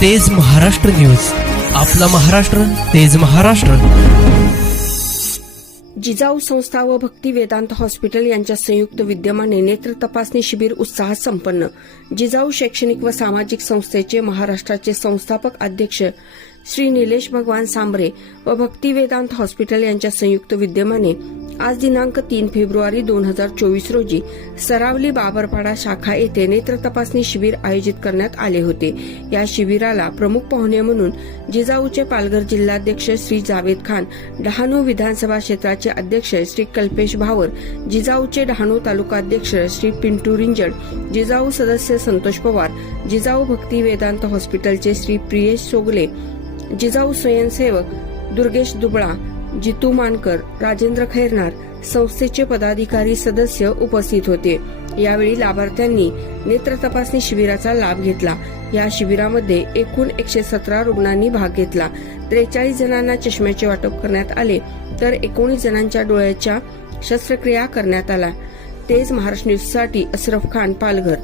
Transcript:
तेज महाराष्ट्र न्यूज. आपला महाराष्ट्र तेज महाराष्ट्र. जिजाऊ संस्था व भक्ती वेदांत हॉस्पिटल यांच्या संयुक्त विद्यमाने नेत्र तपासणी शिबिर उत्साहात संपन्न. जिजाऊ शैक्षणिक व सामाजिक संस्थेचे महाराष्ट्राचे संस्थापक अध्यक्ष श्री निलेश भगवान सांबरे व भक्ती वेदांत हॉस्पिटल यांच्या संयुक्त विद्यमाने आज दिनांक तीन फेब्रुवारी दोन हजार चोवीस रोजी सरावली बाबरपाडा शाखा येथे नेत्र तपासणी शिबिर आयोजित करण्यात आले होते. या शिबिराला प्रमुख पाहुणे म्हणून जिजाऊचे पालघर जिल्हाध्यक्ष श्री जावेद खान डहाणू विधानसभा क्षेत्राचे अध्यक्ष श्री कल्पेश भावर जिजाऊचे डहाणू तालुकाध्यक्ष श्री पिंटू रिंजड जिजाऊ सदस्य संतोष पवार जिजाऊ भक्ती वेदांत हॉस्पिटलचे श्री प्रियेश सोगले जिजाऊ स्वयंसेवक दुर्गेश दुबळा जितू मानकर राजेंद्र खैरनार संस्थेचे पदाधिकारी सदस्य उपस्थित होते. यावेळी लाभार्थ्यांनी नेत्र तपासणी शिबिराचा लाभ घेतला. या शिबिरामध्ये एकूण एकशे सतरा रुग्णांनी भाग घेतला. त्रेचाळीस जणांना चष्म्याचे वाटप करण्यात आले तर एकोणीस जणांच्या डोळ्याच्या शस्त्रक्रिया करण्यात आल्या. तेज महाराष्ट्र न्यूजसाठी असरफ खान पालघर.